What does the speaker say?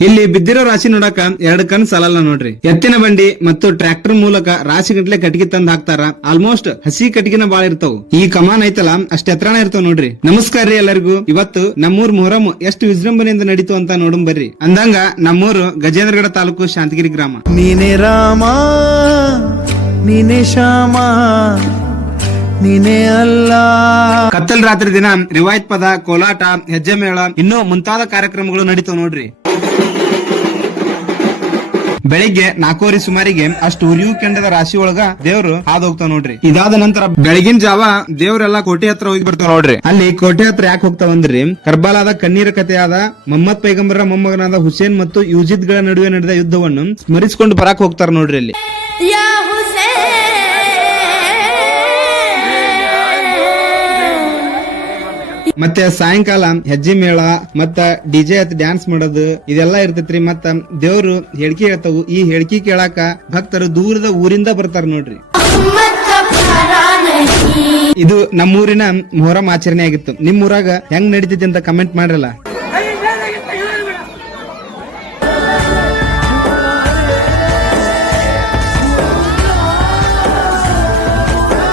ಇಲ್ಲಿ ಬಿದ್ದಿರೋ ರಾಶಿ ನೋಡಕ ಎರಡು ಕಣ್ ಸಾಲಲ್ಲ ನೋಡ್ರಿ. ಎತ್ತಿನ ಬಂಡಿ ಮತ್ತು ಟ್ರ್ಯಾಕ್ಟರ್ ಮೂಲಕ ರಾಶಿ ಗಂಟ್ಲೆ ಕಟ್ಟಿಗೆ ತಂದ್ ಹಾಕ್ತಾರ. ಆಲ್ಮೋಸ್ಟ್ ಹಸಿ ಕಟ್ಟಿಗೆನ ಬಾಳ ಇರ್ತಾವ. ಈ ಕಮಾನ್ ಐತಲ್ಲ ಅಷ್ಟ ಎತ್ತರನ ಇರ್ತಾವ ನೋಡ್ರಿ. ನಮಸ್ಕಾರ ರೀ ಎಲ್ಲರಿಗೂ. ಇವತ್ತು ನಮ್ಮೂರ್ ಮೊಹರಂ ಎಷ್ಟು ವಿಜೃಂಭಣೆಯಿಂದ ನಡೀತು ಅಂತ ನೋಡಂ ಬರ್ರಿ. ಅಂದಂಗ ನಮ್ಮೂರು ಗಜೇಂದ್ರಗಡ ತಾಲೂಕು ಶಾಂತಗಿರಿ ಗ್ರಾಮ. ನೀನೆ ರಾಮ ನೀನೆ ಶ್ಯಾಮ ನೀನೆ ಅಲ್ಲ. ಕತ್ತಲ್ ರಾತ್ರಿ ದಿನ ರಿವಾಯತ್ ಪದ, ಕೋಲಾಟ, ಹೆಜ್ಜೆ ಮೇಳ ಇನ್ನೂ ಮುಂತಾದ ಕಾರ್ಯಕ್ರಮಗಳು ನಡೀತಾವ ನೋಡ್ರಿ. ಬೆಳಿಗ್ಗೆ 4:30 ಸುಮಾರಿಗೆ ಅಷ್ಟು ಉರಿಯು ಕೆಂಡದ ರಾಶಿ ಒಳಗ ದೇವ್ರು ಹಾದ್ ಹೋಗ್ತಾವ ನೋಡ್ರಿ. ಇದಾದ ನಂತರ ಬೆಳಗಿನ ಜಾವ ದೇವ್ರೆಲ್ಲಾ ಕೋಟೆ ಹತ್ರ ಹೋಗಿ ಬರ್ತಾವ ನೋಡ್ರಿ. ಅಲ್ಲಿ ಕೋಟೆ ಹತ್ರ ಯಾಕೆ ಹೋಗ್ತಾವಂದ್ರಿ, ಕರ್ಬಾಲಾದ ಕಣ್ಣೀರ ಕಥೆಯಾದ ಮೊಹಮ್ಮದ್ ಪೈಗಂಬರ ಮೊಮ್ಮಗನಾದ ಹುಸೇನ್ ಮತ್ತು ಯೂಜಿದ್ ಗಳ ನಡುವೆ ನಡೆದ ಯುದ್ಧವನ್ನು ಸ್ಮರಿಸಿಕೊಂಡು ಬರಾಕ್ ಹೋಗ್ತಾರ ನೋಡ್ರಿ. ಅಲ್ಲಿ ಮತ್ತೆ ಸಾಯಂಕಾಲ ಹೆಜ್ಜೆ ಮೇಳ ಮತ್ತ ಡಿಜೆ ಹತ್ ಡ್ಯಾನ್ಸ್ ಮಾಡೋದು ಇದೆಲ್ಲಾ ಇರ್ತೈತ್ರಿ. ಮತ್ತ ದೇವ್ರು ಹೇಳಿಕೆ ಹೇಳ್ತಾವು. ಈ ಹೇಳಿಕೆ ಕೇಳಾಕ ಭಕ್ತರು ದೂರದ ಊರಿಂದ ಬರ್ತಾರ ನೋಡ್ರಿ. ಇದು ನಮ್ಮೂರಿನ ಮೊಹರಂ ಆಚರಣೆ ಆಗಿತ್ತು. ನಿಮ್ ಊರಾಗ ಹೆಂಗ್ ನಡೀತೈತಿ ಅಂತ ಕಮೆಂಟ್ ಮಾಡ್ರಲ್ಲ.